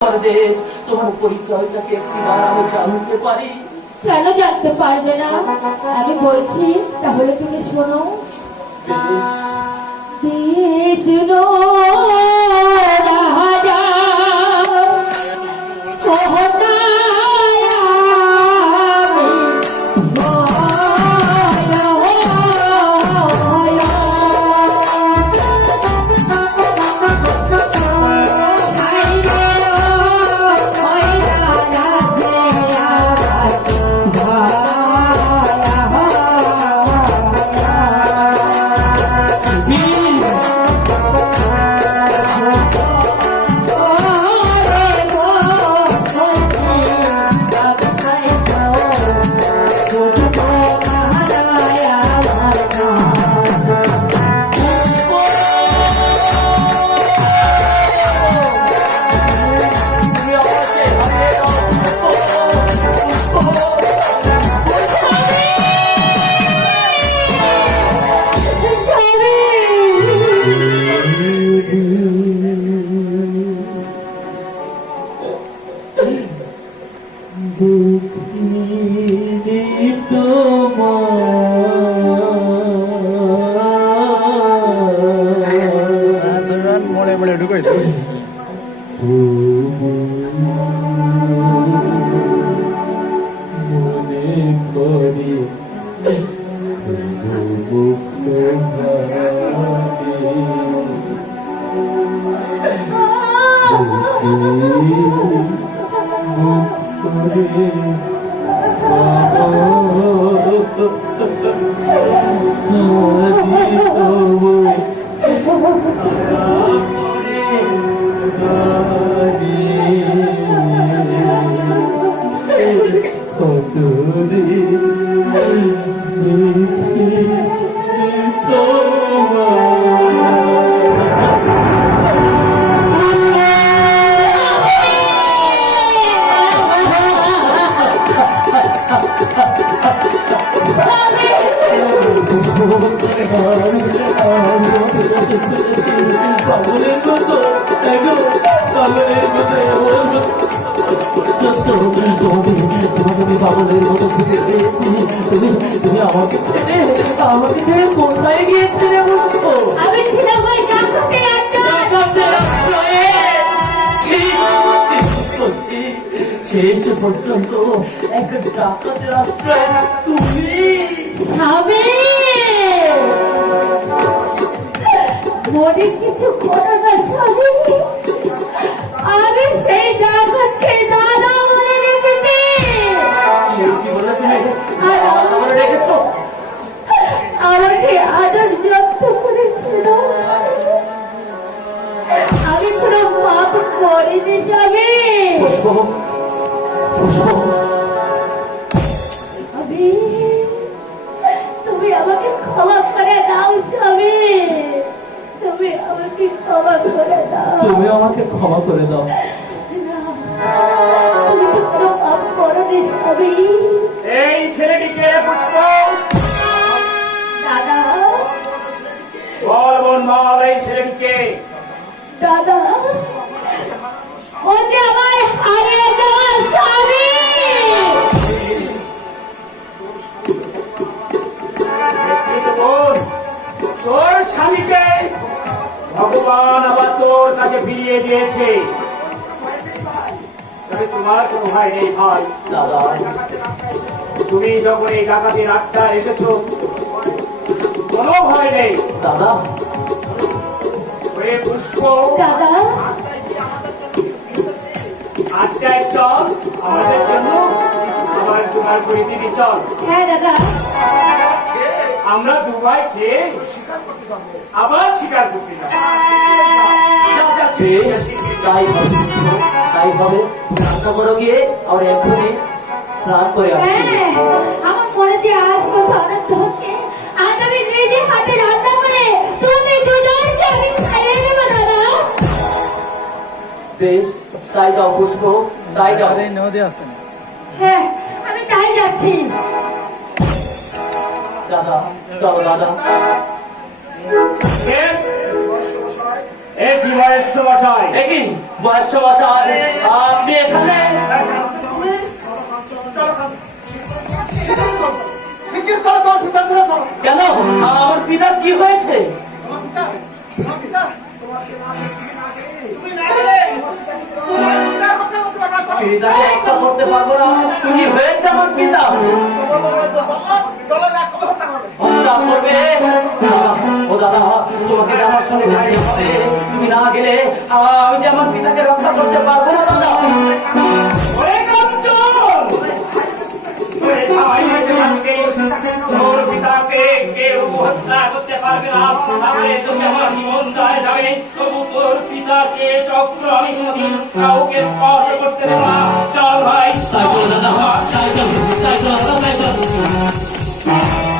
দেশ, তোমার পরিচয়টাকে একটিবার আমি জানতে পারি? কেন জানতে পারবে না? আমি বলছি, তাহলে তুমি শোনো। বেশ। দেশ রাজা তুমি আমাকে ছেড়ে কোথায় গিয়েছিলে? আমি ছিলাম ওই ডাকাতের আশ্রয়ে। শেষ পর্যন্ত এক ডাকাতের আশ্রয় তুমি? স্বামী, মনে কিছু করো না স্বামী, আমি সেই ডাকাতকে দাদা বলে রেখেছি। আর আমাকে আদর যত্ন করেছিল, আমি কোনো পাপ করিনি স্বামী। তুমি আমাকে ক্ষমা করে দাও স্বামী, তুমি আমাকে ক্ষমা করে দাও। তুমি আমাকে ক্ষমা করে দাও। তুমি তো কোনো পাপ করোনি স্বামী। এই ছেলেটিকে পুষ্প, দাদা বল বোন বল, এই ছেলেটিকে। দাদা, ও যে আমার হারিয়ে যাওয়া স্বামী। তোর স্বামীকে ভগবান আবার তোর কাছে ফিরিয়ে দিয়েছে, তবে তোমার কোনো ভয় নেই ভাই। দাদা, তুমি যখন এই ডাকাতির আটটা এসেছো, কোনো ভয় নেই। দাদা, ওরে পুষ্প, দাদা, আটটায় চল, আমাদের জন্য আবার তোমার করে দিবি, চল। হ্যাঁ দাদা, আমরা দুবাই খেয়ে আবার শিকার করতে যাব। তাই হবে। রান্না করো গিয়ে, আর এখনই স্নান করে আসছি। হ্যাঁ, আমার মনে যে আজ কত আনন্দ হচ্ছে। আজ আমি নিজে হাতে রান্না করে তোমাদের দুজনকে আমি খাইয়ে দেবো দাদা। বেশ, তাই যাও পুষ্প, তাই যাও। হ্যাঁ, আমি তাই যাচ্ছি। দাদা, চলো দাদা। বয়স্য মশাই, একই বয়স্য মশাই, ধরে চলো। কেন আমার পিতা কি হয়েছে? তোমার পিতা, তোমার পিতা, তুমি না গেলে তোমার পিতা রক্ষা করতে পারবে না। চলো। পিতাকে রক্ষা করতে পারবো না? কি হয়েছে আমার পিতা? চলো, এক কবে হত্যা করবে। হত্যা করবে? ও দাদা, তোমাকে আমার সঙ্গে যেতে হবে। তুমি না গেলে আমি যে আমার পিতাকে রক্ষা করতে পারবো না দাদা। ওরে কাঞ্চন! ওরে ভাই, তোর পিতাকে কেউ হত্যা করতে পারবে না। তাহলে তোকে আমার জীবন যায় যাবে, তবু তোর পিতাকে চক্র আমি কোনোদিন কাউকে স্পর্শ করতে দেব না। চল ভাই, তাই চলো দাদা, তাই চলো, তাই চলো, তাই চলো।